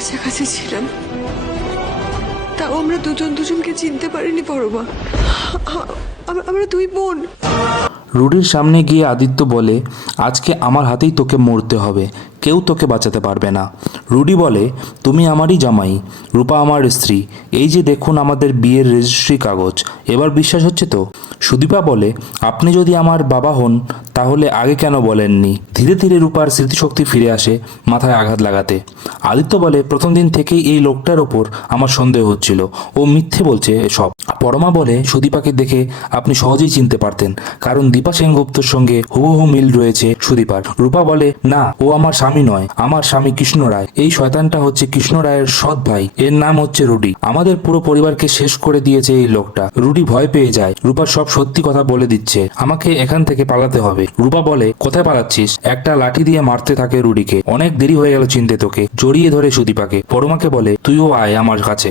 কাছাকাছি ছিলাম। তাও আমরা দুজন দুজনকে চিনতে পারিনি বড় আ- আমরা দুই বোন। রুডির সামনে গিয়ে আদিত্য বলে, আজকে আমার হাতেই তোকে মরতে হবে। কেউ তোকে বাঁচাতে পারবে না। রুডি বলে, তুমি আমারই জামাই। রূপা আমার স্ত্রী। এই যে দেখুন আমাদের বিয়ের রেজিস্ট্রি কাগজ। এবার বিশ্বাস হচ্ছে তো? সুদীপা বলে, আপনি যদি আমার বাবা হন, তাহলে আগে কেন বলেননি? ধীরে ধীরে রূপার স্মৃতিশক্তি ফিরে আসে মাথায় আঘাত লাগাতে। আদিত্য বলে, প্রথম দিন থেকেই এই লোকটার ওপর আমার সন্দেহ হচ্ছিল। ও মিথ্যে বলছে সব। পরমা বলে, সুদীপাকে দেখে আপনি সহজেই চিনতে পারতেন। কারণ দীপা সেনগুপ্তর সঙ্গে হুবহু মিল রয়েছে সুদীপার। রূপা বলে, না, ও আমার স্বামী নয়, আমার স্বামী কৃষ্ণ রায়। এই শয়তানটা হচ্ছে কৃষ্ণ রায়ের সৎ ভাই। এর নাম হচ্ছে রুডি। আমাদের পুরো পরিবারকে শেষ করে দিয়েছে এই লোকটা। রুডি ভয় পেয়ে যায়। রূপা সব সত্যি কথা বলে দিচ্ছে। আমাকে এখান থেকে পালাতে হবে। রূপা বলে, কোথায় পালাচ্ছিস? একটা লাঠি দিয়ে মারতে থাকে রুডিকে। অনেক দেরি হয়ে গেল চিনতে তোকে জড়িয়ে ধরে সুদীপাকে। পরমাকে বলে, তুইও আয় আমার কাছে।